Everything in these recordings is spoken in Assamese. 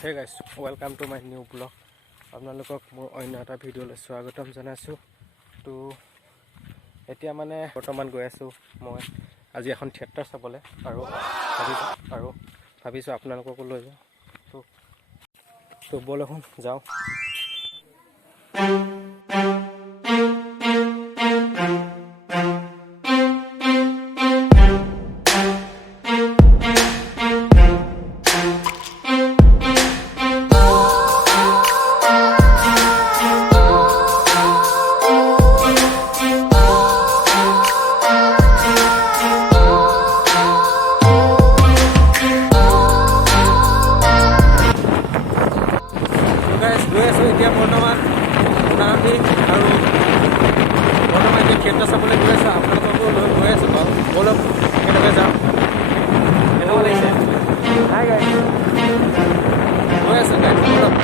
Hey guys, welcome to my new vlog. আপোনালোকক মোৰ অন্য এটা ভিডিঅ'লৈ স্বাগতম জনাইছোঁ। তো এতিয়া মানে বৰ্তমান গৈ আছোঁ মই আজি এখন থিয়েটাৰ চাবলৈ আৰু ভাবিছোঁ আপোনালোককো লৈ যাওঁ। তো ব'ল এখন যাওঁ। এতিয়া বৰ্তমান নামি আৰু বৰ্তমান এতিয়া থিয়েটাৰ চাবলৈ গৈ আছোঁ। আপোনালোককো লৈ গৈ আছোঁ বাৰু। ব'লক একেলগে যাওঁ। কেনেকুৱা লাগিছে? হাই গাইছ, গৈ আছোঁ গাইছ। ব'লক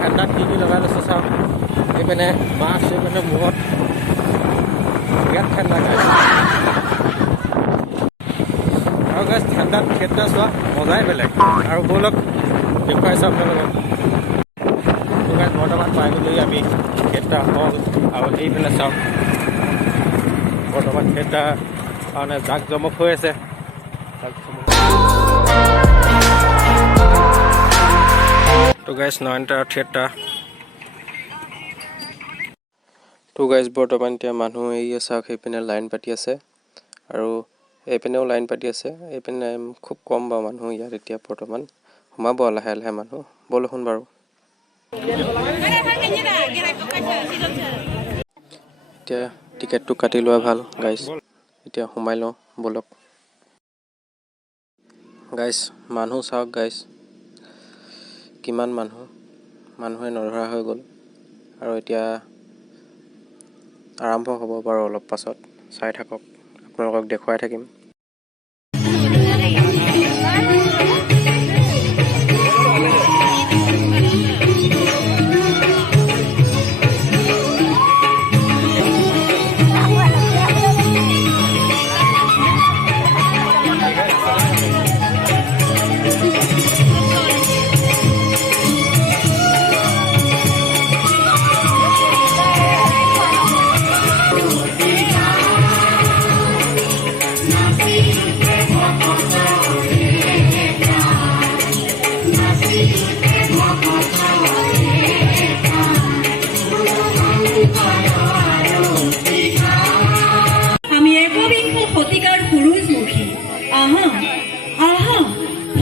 ঠাণ্ডাত কি লগাই লৈছোঁ চাওঁ। এইপিনে মাছ, এইপিনে মূৰত বিৰাট ঠাণ্ডা গাইছ। আৰু গাইছ ঠাণ্ডাত থিয়েটাৰ চোৱা মজাই বেলেগ। আৰু ব'লক দেখুৱাইছোঁ আপোনালোকক। বৰ্তমান পাই গ'লো আমি থিয়েটাৰ হল আৰু এইপিনে চাওক বৰ্তমান থিয়েটাৰ কাৰণে জাক জমক হৈ আছে। তো গাইজ নয়নতাৰা থিয়েটাৰ। তো গাইজ বৰ্তমান এতিয়া মানুহ এৰিয়ে চাওক সেইপিনে লাইন পাতি আছে আৰু এইপিনেও লাইন পাতি আছে। এইপিনে খুব কম বাৰু মানুহ ইয়াত এতিয়া বৰ্তমান সোমাব লাহে লাহে মানুহ। ব'লচোন বাৰু। এতিয়া টিকেটটো কাটি লোৱা ভাল গাইজ। এতিয়া সোমাই লওঁ ব'লক গাইজ। মানুহ চাওক গাইজ, কিমান মানুহে নধৰা হৈ গ'ল আৰু এতিয়া আৰম্ভ হ'ব বাৰু অলপ পাছত। চাই থাকক, আপোনালোকক দেখুৱাই থাকিম।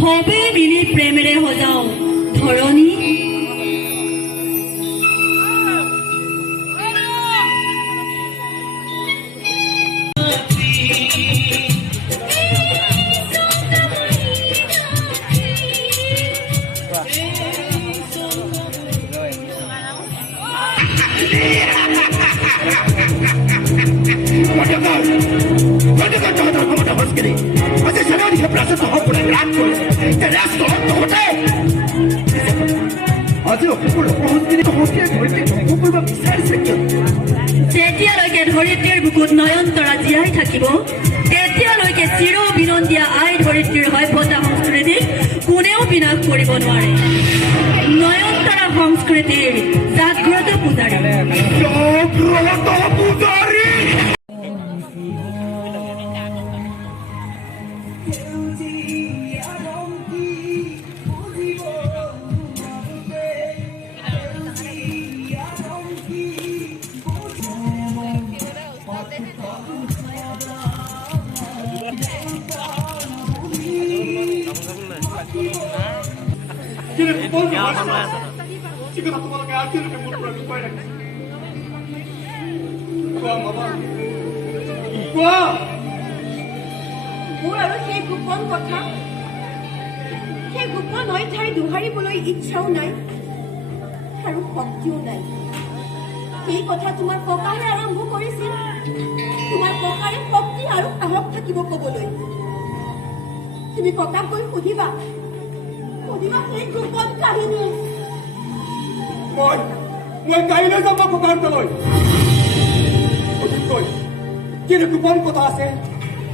হবে মিলি প্ৰেমেৰে সজাও ধৰণী। যেতিয়ালৈকে ধৰিত্ৰীৰ বুকুত নয়নতৰা জীয়াই থাকিব তেতিয়ালৈকে চিৰ বিনন্দীয়া আই ধৰিত্ৰীৰ সভ্যতা সংস্কৃতিক কোনেও বিনাশ কৰিব নোৱাৰে। নয়নতৰা সংস্কৃতিৰ জাগ্ৰত পূজাৰী। মোৰ আৰু সেই গোপন কথা, সেই গোপন ঠাই দোহাৰিবলৈ ইচ্ছাও নাই আৰু শক্তিও নাই। সেই কথা তোমাৰ ককাহে আৰম্ভ কৰিছিল। তোমাৰ ককাৰে শক্তি আৰু সাহস থাকিব কবলৈ। তুমি ককাক গৈ সুধিবা সেই গোপন কাহিনী। মই কাইলৈ যাম ককাৰ তলৈ। কি গোপন কথা আছে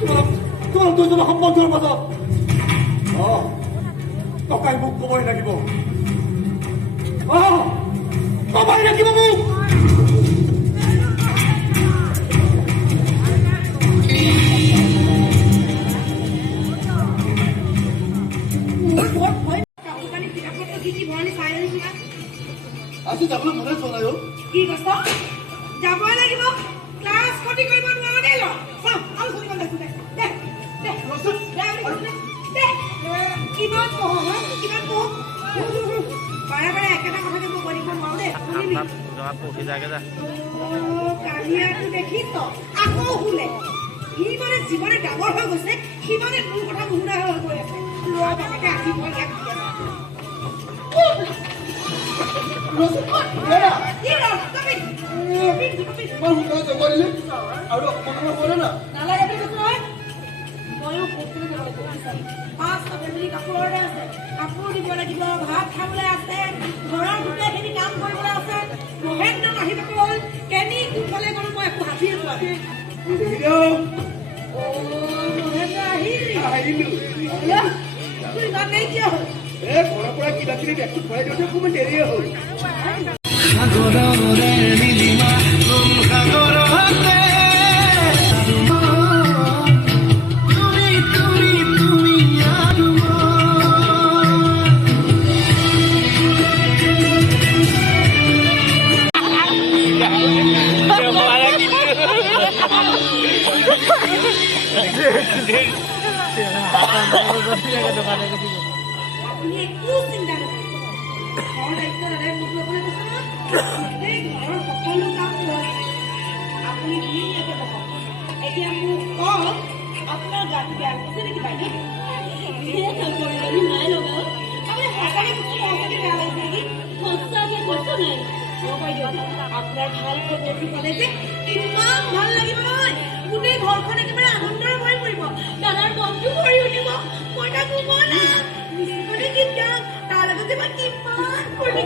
তোমাৰ দুজনৰ সম্বন্ধৰ মাজত? ককাই মোক ক'বই লাগিব ক'বই লাগিব মোক আজি যাবলৈ মনে যোৱা নাই কি কৈছ যাবই লাগিব ক্লাছ ক্ষতি কৰিব নোৱাৰো দেই কিমান পঢ় কিমান পঢ় বাৰে বাৰে একেটা কথাকে মই কৈ দিব নোৱাৰো দেই কাহিয়াটো দেখিছ আকৌ শুলে সি মানে জীৱনে ডাঙৰ হৈ গৈছে সি মানে মোৰ কথা নুশুনা হৈ গৈ আছে ল'ৰা বাপেকে আহি মই ইয়াক কাপোৰ দিব লাগিব ভাত খাবলৈ আছে ঘৰৰ গোটেইখিনি কাম কৰিবলৈ আছে মহেন্দ্ৰ আহি হ'ল কেনি কোনফালে গ'লো মই একো ভাবিয়ে পোৱা নাই ইমান নাই কিয় হ'ল ঘৰৰ পৰা কিবা কিবি বেগটো ভৰাই দিওঁতে অকণমান দেৰিয়ে হ'ল আপুনি একো চিন্তা নকৰিব ঘৰৰ দায়িত্ব দাদাই মোক ল'বলৈ কৈছে নহয় গোটেই ঘৰৰ সকলো কাম লৈ আপুনি ধুনীয়াকৈ বহক এতিয়া মোক কওক আপোনাৰ গাটো বেয়া লাগিছে নেকি বাইদেউ নাই লগা আপুনি সঁচাকৈ সঁচাকৈ বেয়া লাগিছে নেকি সঁচাকৈ কৈছো নাই আপোনাৰ ভাল খবৰটো পালে যে ইমান ভাল লাগিব নহয় গোটেই ঘৰখন একেবাৰে আনন্দৰে ভৰি পৰিব দাদাৰ মনটো ভৰি উঠিব মই তাক শুবনা তাৰ লগতে মই কিমান ফূৰ্তি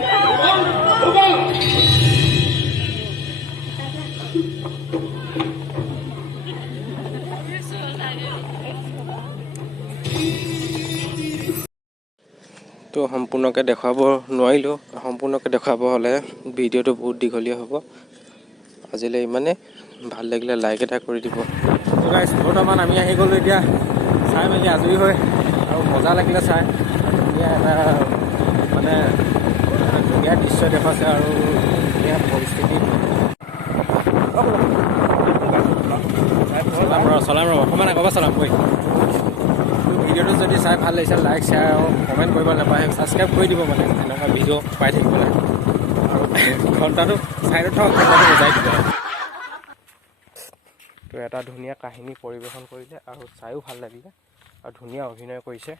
তো সম্পূৰ্ণকৈ দেখুৱাব নোৱাৰিলোঁ সম্পূৰ্ণকৈ দেখুৱাব হ'লে ভিডিঅ'টো বহুত দীঘলীয়া হ'ব আজিলৈ ইমানে ভাল লাগিলে লাইক এটা কৰি দিব তো গাইছ বৰ্তমান আমি আহি গ'লোঁ এতিয়া চাই মেলি আজৰি হৈ আৰু মজা লাগিলে চাই ধুনীয়া এটা মানে ধুনীয়া দৃশ্য দেখাইছে আৰু ধুনীয়া পৰিস্থিতি চলাম ৰ অকণমান আগৰ পৰা চলাম কৈ ভিডিঅ'টো যদি চাই ভাল লাগিছে লাইক শ্বেয়াৰ আৰু কমেণ্ট কৰিব নাপাহৰিব ছাবস্ক্ৰাইব কৰি দিব মানে এনেকুৱা ভিডিঅ' পাই থাকিবলৈ আৰু ঘণ্টাটো চাইডত থকা ঘণ্টাটো বজাই দিব তো এটা ধুনীয়া কাহিনী পৰিৱেশন কৰিলে আৰু চাইও ভাল লাগিলে আৰু ধুনীয়া অভিনয় কৰিছে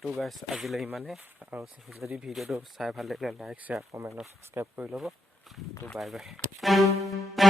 তো গাইছ আজিলৈ ইমানে আৰু যদি ভিডিঅ'টো চাই ভাল লাগিলে লাইক শ্বেয়াৰ কমেণ্ট আৰু ছাবস্ক্ৰাইব কৰি ল'ব তো বাই বাই